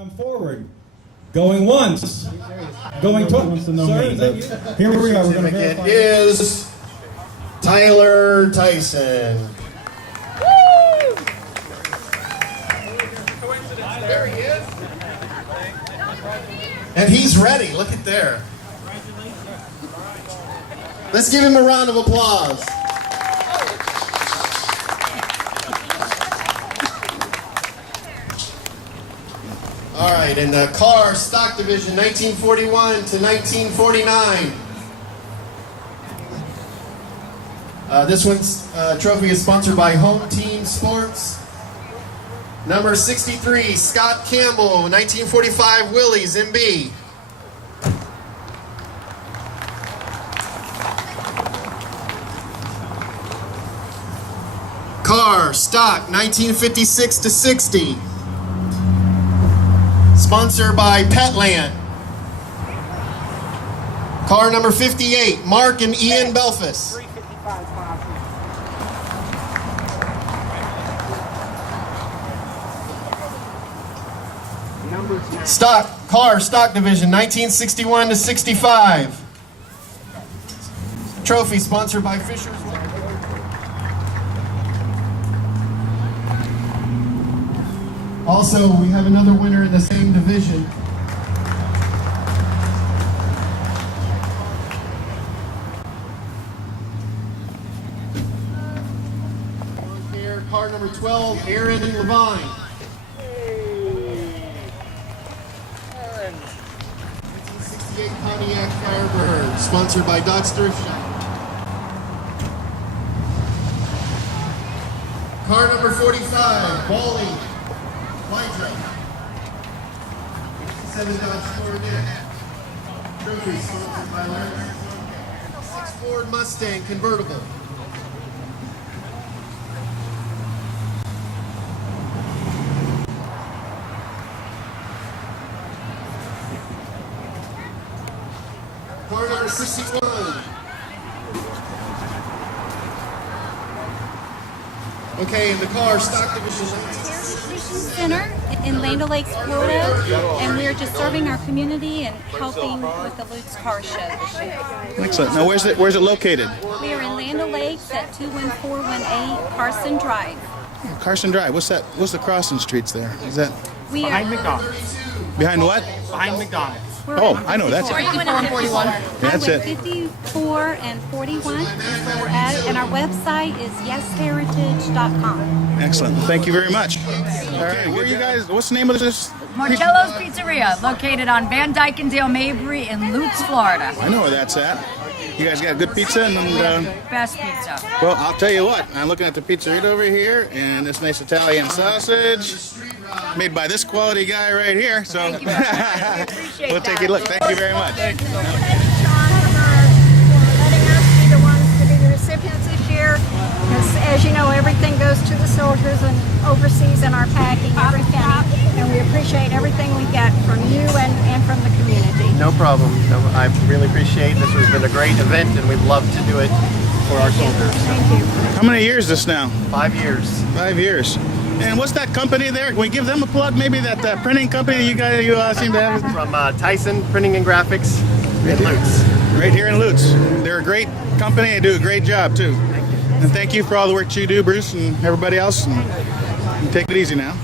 Come forward. Going once. Going twice. Sir, here we are. We're going to verify. Is Tyler Tyson. Woo! There he is. And he's ready. Look at there. Let's give him a round of applause. All right, in the car stock division, 1941 to 1949. This one's trophy is sponsored by Home Team Sports. Number 63, Scott Campbell, 1945 Willys MB. Car stock, 1956 to 60. Sponsored by Petland. Car number 58, Mark and Ian Belfus. Stock division, 1961 to 65. Trophy sponsored by Fisher's. Also, we have another winner in the same division. Here, car number 12, Aaron Levine. 1968 Pontiac Firebird, sponsored by Dodge Thrift Shop. Car number 45, Bali. Lytra. 7 Dodge Corvette. Trophy sponsored by Larry. 6 Ford Mustang convertible. Car number 61. Okay, in the car, stock division. Center in Land O'Lakes, Florida, and we are just serving our community and helping with the Lutz Car Show this year. Excellent. Now, where's it located? We are in Land O'Lakes at 21418 Carson Drive. Carson Drive. What's that? What's the crossing streets there? Is that We Behind are McDonald's. behind what? Behind McDonald's. Oh, I know that's it. 54 and 41. That's it. 54 and 41 is where we're at, and our website is yesheritage.com. Excellent. Thank you very much. All right, where are you guys? What's the name of this? Marcello's Pizzeria, located on Van Dyke and Dale Mabry in Lutz, Florida. I know where that's at. You guys got good pizza and. Best pizza. Well, I'll tell you what. I'm looking at the pizzeria over here, and this nice Italian sausage, made by this quality guy right here. So Thank you very much. I appreciate we'll take a look. Thank you very much. Thank you, Sean, for letting us be the ones to be the recipients this year. Because, as you know, everything goes to the soldiers and overseas in our packing, every penny. And we appreciate everything we get from you and from the community. No problem. No, I really appreciate this. Has been a great event, and we'd love to do it for our soldiers. Thank you. How many years is this now? 5 years. 5 years. And what's that company there? Can we give them a plug? Maybe that printing company you guys seem to have? From Tyson Printing and Graphics in Lutz. Right here in Lutz. They're a great company. They do a great job too. And thank you for all the work you do, Bruce, and everybody else. And take it easy now.